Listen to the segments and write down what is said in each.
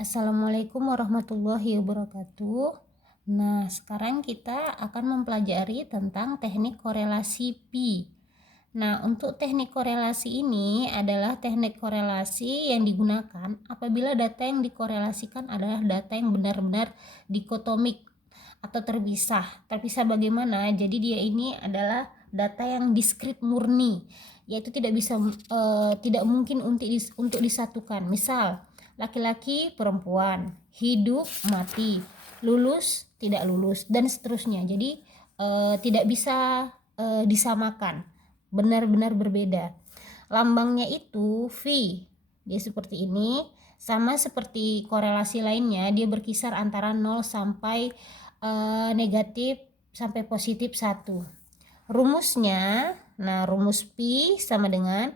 Assalamualaikum warahmatullahi wabarakatuh. Nah, sekarang kita akan mempelajari tentang teknik korelasi pi. Nah, untuk teknik korelasi ini adalah teknik korelasi yang digunakan apabila data yang dikorelasikan adalah data yang benar-benar dikotomik atau terpisah. Terpisah bagaimana? Jadi dia ini adalah data yang diskrit murni, yaitu tidak mungkin untuk disatukan. Misal, laki-laki perempuan, hidup mati, lulus tidak lulus, dan seterusnya. Jadi tidak bisa disamakan, benar-benar berbeda. Lambangnya itu V, dia seperti ini. Sama seperti korelasi lainnya, dia berkisar antara 0 sampai negatif sampai positif 1. Rumusnya, nah rumus pi sama dengan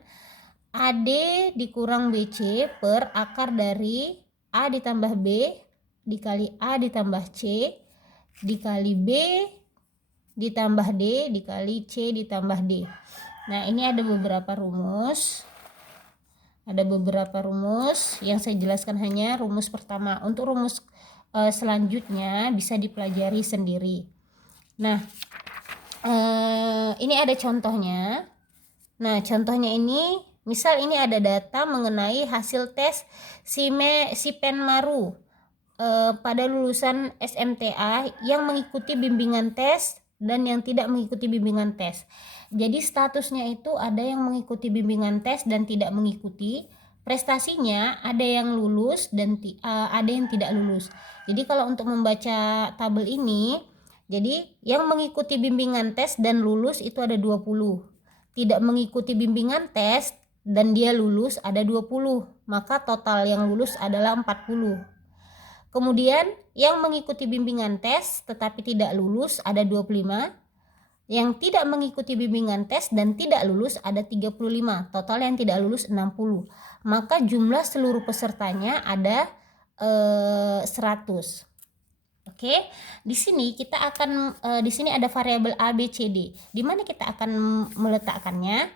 AD dikurang BC per akar dari A ditambah B dikali A ditambah C dikali B ditambah D dikali C ditambah D. Nah, ini ada beberapa rumus. Yang saya jelaskan hanya rumus pertama. Untuk rumus selanjutnya bisa dipelajari sendiri. Nah, ini ada contohnya. Nah, contohnya ini, misal ini ada data mengenai hasil tes si Penmaru pada lulusan SMTA yang mengikuti bimbingan tes dan yang tidak mengikuti bimbingan tes. Jadi statusnya itu ada yang mengikuti bimbingan tes dan tidak mengikuti. Prestasinya ada yang lulus dan ada yang tidak lulus. Jadi kalau untuk membaca tabel ini, jadi yang mengikuti bimbingan tes dan lulus itu ada 20. Tidak mengikuti bimbingan tes dan dia lulus ada 20. Maka total yang lulus adalah 40. Kemudian yang mengikuti bimbingan tes tetapi tidak lulus ada 25. Yang tidak mengikuti bimbingan tes dan tidak lulus ada 35. Total yang tidak lulus 60. Maka jumlah seluruh pesertanya ada 100. Oke, di sini kita akan di sini ada variabel A, B, C, D. Di mana kita akan meletakkannya?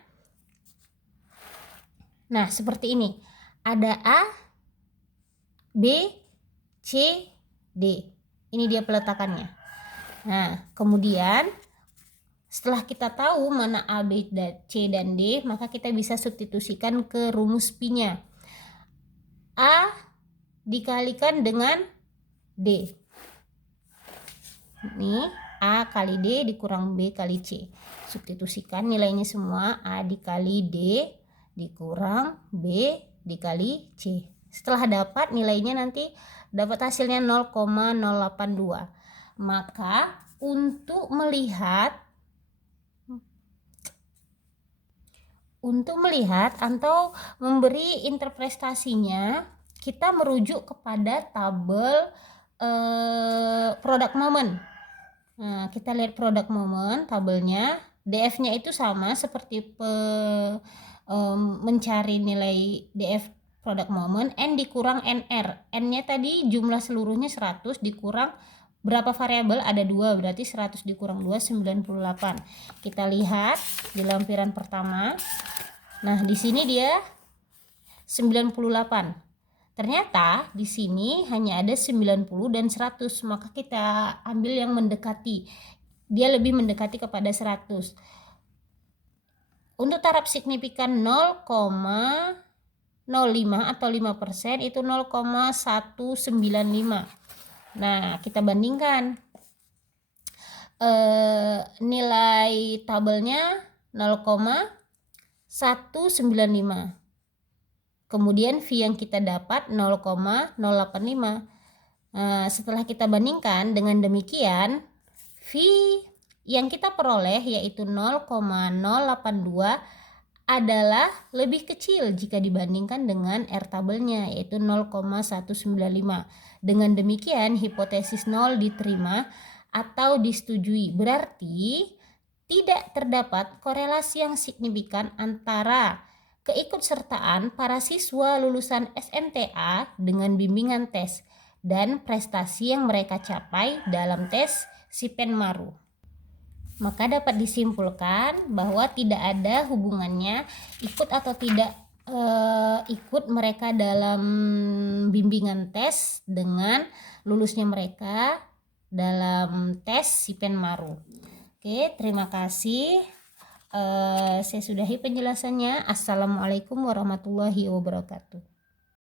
Nah, seperti ini. Ada A, B, C, D. Ini dia peletakannya. Nah, kemudian setelah kita tahu mana A, B, C, dan D, maka kita bisa substitusikan ke rumus pi-nya. A dikalikan dengan D. Ini A kali D dikurang B kali C. Substitusikan nilainya semua. A dikali D dikurang B dikali C. Setelah dapat nilainya nanti dapat hasilnya 0,082. Maka untuk melihat atau memberi interpretasinya, kita merujuk kepada tabel product moment. Nah, kita lihat product moment tabelnya. DF-nya itu sama seperti mencari nilai DF product moment, N dikurang NR. N-nya tadi jumlah seluruhnya 100 dikurang berapa variabel? Ada 2, berarti 100 dikurang 2, 98. Kita lihat di lampiran pertama. Nah, di sini dia 98. Ternyata di sini hanya ada 90 dan 100, maka kita ambil yang mendekati. Dia lebih mendekati kepada 100. Untuk taraf signifikan 0,05 atau 5% itu 0,195. Nah, kita bandingkan nilai tabelnya 0,195. Kemudian V yang kita dapat 0,085. Setelah kita bandingkan, dengan demikian V yang kita peroleh yaitu 0,082 adalah lebih kecil jika dibandingkan dengan R tabelnya yaitu 0,195. Dengan demikian hipotesis 0 diterima atau disetujui. Berarti tidak terdapat korelasi yang signifikan antara keikutsertaan para siswa lulusan SMTA dengan bimbingan tes dan prestasi yang mereka capai dalam tes si Penmaru. Maka dapat disimpulkan bahwa tidak ada hubungannya ikut atau tidak ikut mereka dalam bimbingan tes dengan lulusnya mereka dalam tes SIPEN Maru. Oke, terima kasih. Saya sudahi penjelasannya. Assalamualaikum warahmatullahi wabarakatuh.